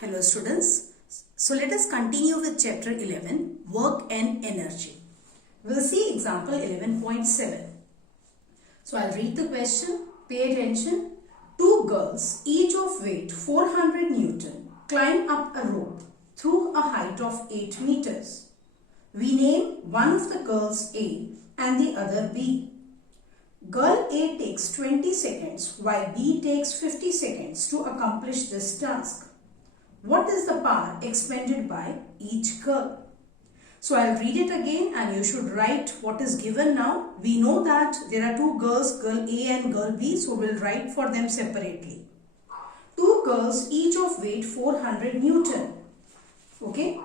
Hello students. So let us continue with chapter 11, work and energy. We'll see example 11.7. So I'll read the question. Pay attention. Two girls, each of weight 400 Newton, climb up a rope through a height of 8 meters. We name one of the girls A and the other B. Girl A takes 20 seconds while B takes 50 seconds to accomplish this task. What is the power expended by each girl? So I'll read it again and you should write what is given now. We know that there are two girls, girl A and girl B, so we'll write for them separately. Two girls, each of weight 400 Newton. Okay?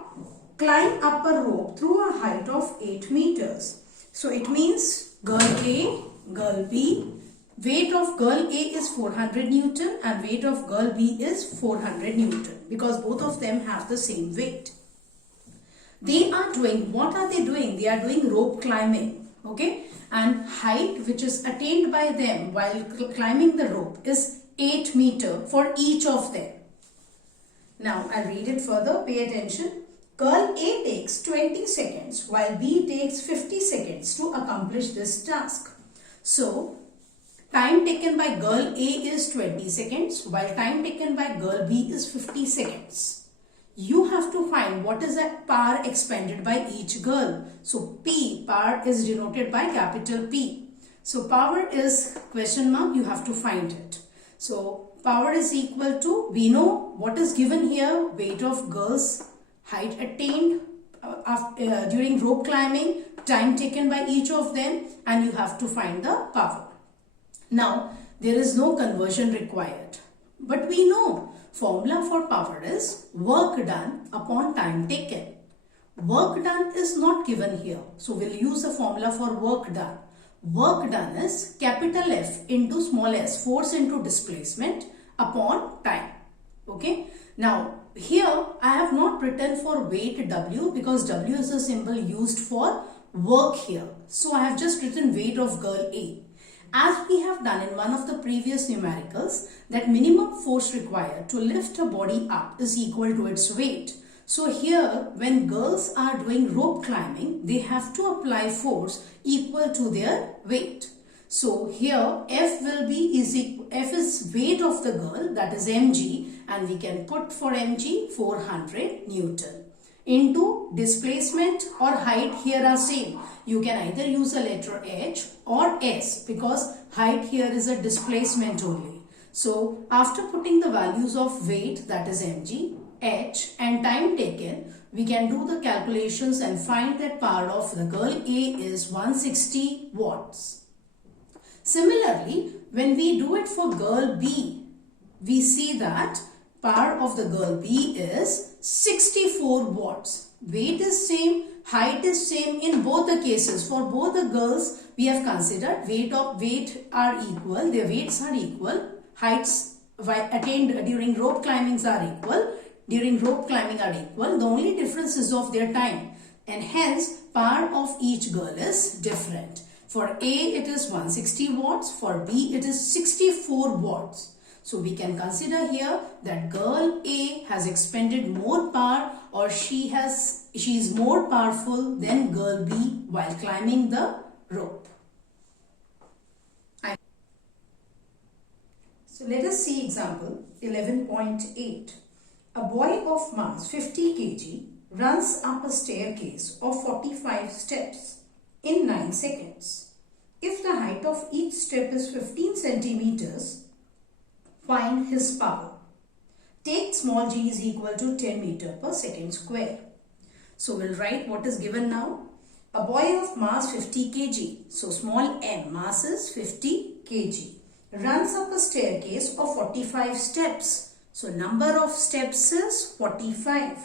Climb up a rope through a height of 8 meters. So it means girl A, girl B. Weight of girl A is 400 Newton and weight of girl B is 400 Newton because both of them have the same weight. They are doing, what are they doing? They are doing rope climbing, okay? And height which is attained by them while climbing the rope is 8 meters for each of them. Now I'll read it further, pay attention. Girl A takes 20 seconds while B takes 50 seconds to accomplish this task. So, time taken by girl A is 20 seconds while time taken by girl B is 50 seconds. You have to find what is the power expended by each girl. So P, power is denoted by capital P. So power is question mark, you have to find it. So power is equal to, we know what is given here, weight of girls, height attained during rope climbing, time taken by each of them, and you have to find the power. Now, there is no conversion required. But we know formula for power is work done upon time taken. Work done is not given here. So, we'll use a formula for work done. Work done is capital F into small s, force into displacement upon time. Okay. Now, here I have not written for weight W because W is a symbol used for work here. So, I have just written weight of girl A. As we have done in one of the previous numericals, that minimum force required to lift a body up is equal to its weight. So here, when girls are doing rope climbing, they have to apply force equal to their weight. So here, F is weight of the girl, that is mg, and we can put for mg 400 Newton. Into displacement or height here are same. You can either use a letter H or S because height here is a displacement only. So after putting the values of weight, that is mg, H and time taken, we can do the calculations and find that power of the girl A is 160 watts. Similarly, when we do it for girl B, we see that power of the girl B is 64 watts. Weight is same, height is same in both the cases. For both the girls, we have considered weight are equal, their weights are equal, heights attained during rope climbings are equal, during rope climbing are equal. The only difference is of their time and hence power of each girl is different. For A it is 160 watts, for B it is 64 watts. So we can consider here that girl A has expended more power or she is more powerful than girl B while climbing the rope. So let us see example 11.8. A boy of mass 50 kg runs up a staircase of 45 steps in 9 seconds. If the height of each step is 15 centimeters, find his power. Take small g is equal to 10 meter per second square. So we'll write what is given now. A boy of mass 50 kg. So small m, mass is 50 kg. Runs up a staircase of 45 steps. So number of steps is 45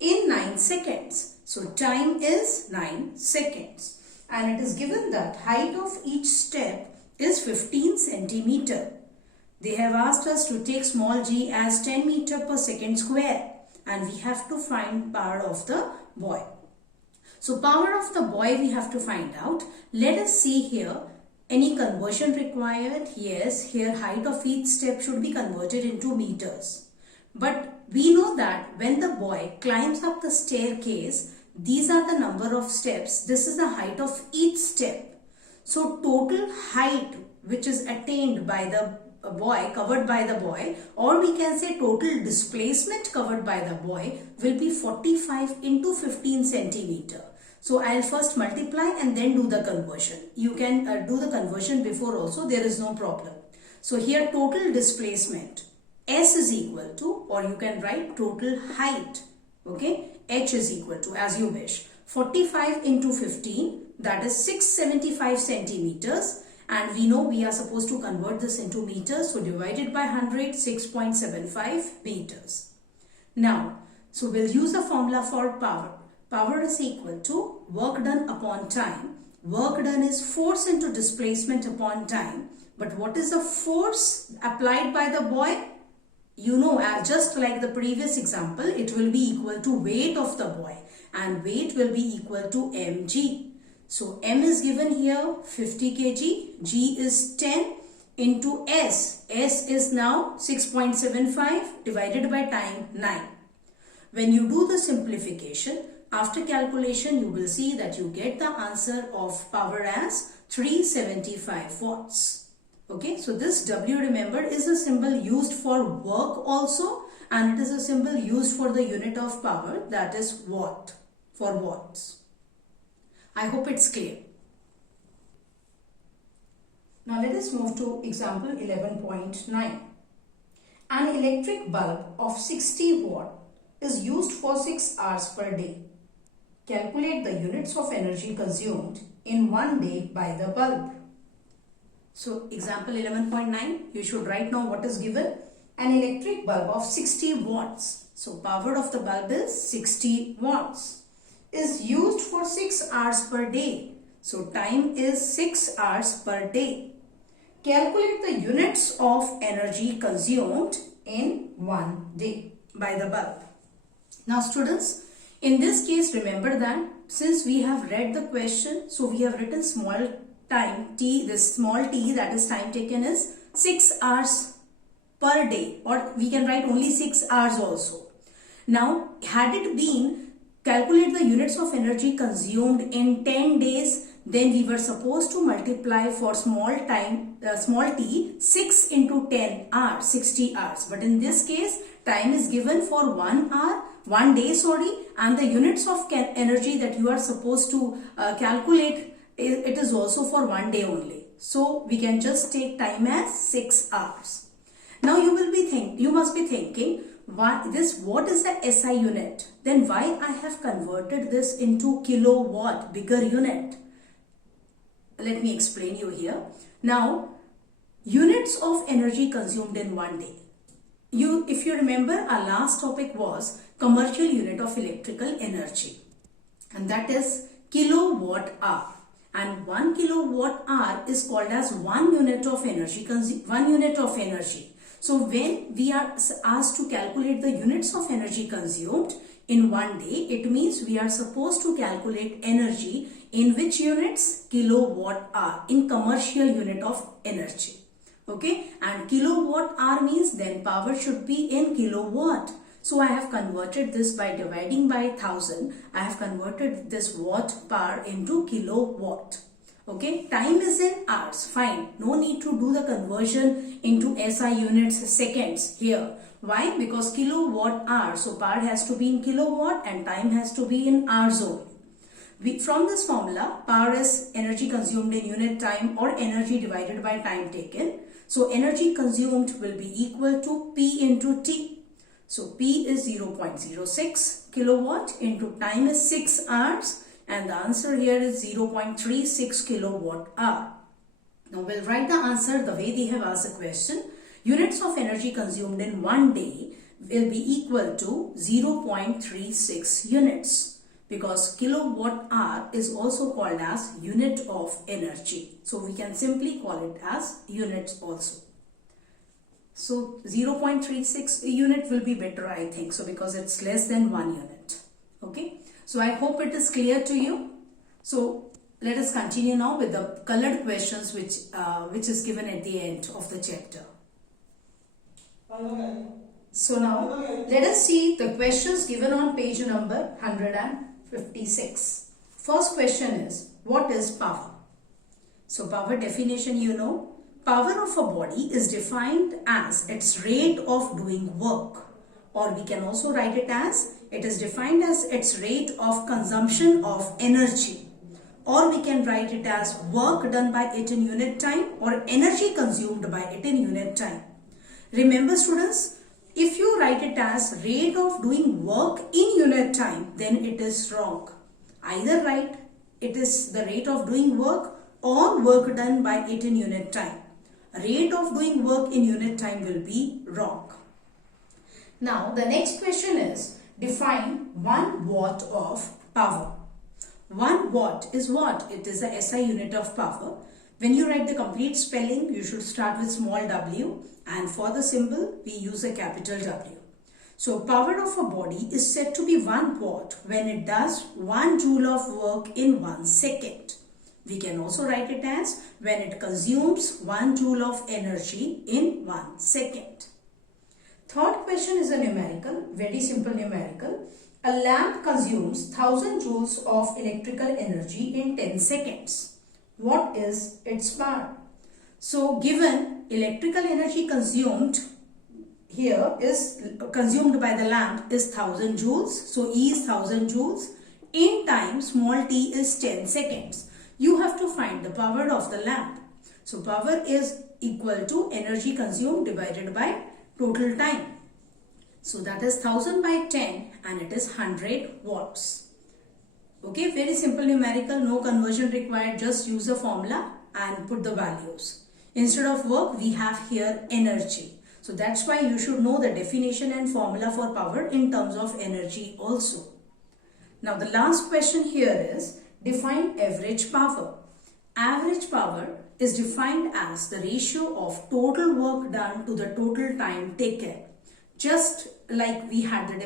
in 9 seconds. So time is 9 seconds. And it is given that height of each step is 15 centimeter. They have asked us to take small g as 10 meter per second square and we have to find power of the boy. So power of the boy we have to find out. Let us see here any conversion required. Yes, here height of each step should be converted into meters. But we know that when the boy climbs up the staircase, these are the number of steps. This is the height of each step. So total height which is attained by the boy, covered by the boy, or we can say total displacement covered by the boy will be 45 into 15 centimeter. So I'll first multiply and then do the conversion. You can do the conversion before also, there is no problem. So here total displacement S is equal to, or you can write total height, okay, H is equal to, as you wish, 45 into 15, that is 675 centimeters. And we know we are supposed to convert this into meters. So divided by 100, 6.75 meters. Now, so we'll use the formula for power. Power is equal to work done upon time. Work done is force into displacement upon time. But what is the force applied by the boy? You know, just like the previous example, it will be equal to weight of the boy. And weight will be equal to mg. So M is given here 50 kg, G is 10 into S. S is now 6.75 divided by time 9. When you do the simplification, after calculation you will see that you get the answer of power as 375 watts. Okay, so this W, remember, is a symbol used for work also, and it is a symbol used for the unit of power, that is watt, for watts. I hope it's clear. Now let us move to example 11.9. An electric bulb of 60 watt is used for 6 hours per day. Calculate the units of energy consumed in 1 day by the bulb. So example 11.9, you should write now what is given. An electric bulb of 60 watts. So power of the bulb is 60 watts. Is used for 6 hours per day. So time is 6 hours per day. Calculate the units of energy consumed in 1 day by the bulb. Now students, in this case remember that since we have read the question, so we have written small time t, this small t, that is time taken, is 6 hours per day, or we can write only 6 hours also. Now had it been calculate the units of energy consumed in 10 days, then we were supposed to multiply for small time, small t, 6 into 10 hours, 60 hours. But in this case, time is given for 1 hour, 1 day, and the units of energy that you are supposed to calculate, it is also for 1 day only. So we can just take time as 6 hours. Now you must be thinking, what is the SI unit? Then why I have converted this into kilowatt, bigger unit? Let me explain you here. Now, units of energy consumed in 1 day. If you remember, our last topic was commercial unit of electrical energy, and that is kilowatt hour. And 1 kilowatt hour is called as 1 unit of energy. 1 unit of energy. So when we are asked to calculate the units of energy consumed in 1 day, it means we are supposed to calculate energy in which units? Kilowatt hour, in commercial unit of energy. Okay, and kilowatt hour means then power should be in kilowatt. So I have converted this by dividing by 1000. I have converted this watt power into kilowatt. Okay, time is in hours, fine. No need to do the conversion into SI units, seconds here. Why? Because kilowatt hour, so power has to be in kilowatt and time has to be in hours only. From this formula, power is energy consumed in unit time or energy divided by time taken. So energy consumed will be equal to P into T. So P is 0.06 kilowatt into time is 6 hours. And the answer here is 0.36 kilowatt hour. Now we'll write the answer the way they have asked the question. Units of energy consumed in 1 day will be equal to 0.36 units, because kilowatt hour is also called as unit of energy. So we can simply call it as units also. So 0.36 unit will be better, I think, so because it's less than 1 unit. Okay. So I hope it is clear to you. So let us continue now with the colored questions which is given at the end of the chapter. So now let us see the questions given on page number 156. First question is, what is power? So power definition you know. Power of a body is defined as its rate of doing work, or we can also write it as it is defined as its rate of consumption of energy, or we can write it as work done by it in unit time or energy consumed by it in unit time. Remember students, if you write it as rate of doing work in unit time, then it is wrong. Either write it is the rate of doing work or work done by it in unit time. Rate of doing work in unit time will be wrong. Now the next question is, define 1 watt of power. 1 watt is what? It is a SI unit of power. When you write the complete spelling, you should start with small w, and for the symbol we use a capital W. So power of a body is said to be 1 watt when it does 1 joule of work in 1 second. We can also write it as when it consumes 1 joule of energy in 1 second. Third question is a numerical, very simple numerical. A lamp consumes 1000 joules of electrical energy in 10 seconds. What is its power? So given electrical energy consumed here is consumed by the lamp is 1000 joules. So E is 1000 joules. In time small t is 10 seconds. You have to find the power of the lamp. So power is equal to energy consumed divided by total time. So that is 1000 by 10 and it is 100 watts. Okay, very simple numerical, no conversion required, just use the formula and put the values. Instead of work, we have here energy. So that's why you should know the definition and formula for power in terms of energy also. Now the last question here is, define average power. Average power is defined as the ratio of total work done to the total time taken. Just like we have the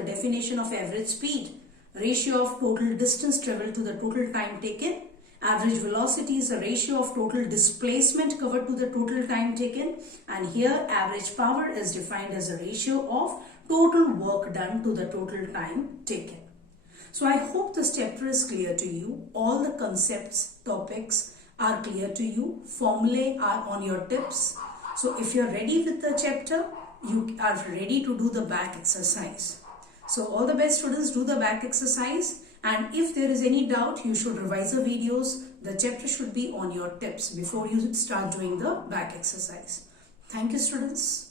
definition of average speed, ratio of total distance traveled to the total time taken. Average velocity is the ratio of total displacement covered to the total time taken, and here average power is defined as a ratio of total work done to the total time taken. So I hope this chapter is clear to you. All the concepts, topics are clear to you. Formulae are on your tips. So if you're ready with the chapter, you are ready to do the back exercise. So all the best students, do the back exercise, and if there is any doubt, you should revise the videos. The chapter should be on your tips before you start doing the back exercise. Thank you students.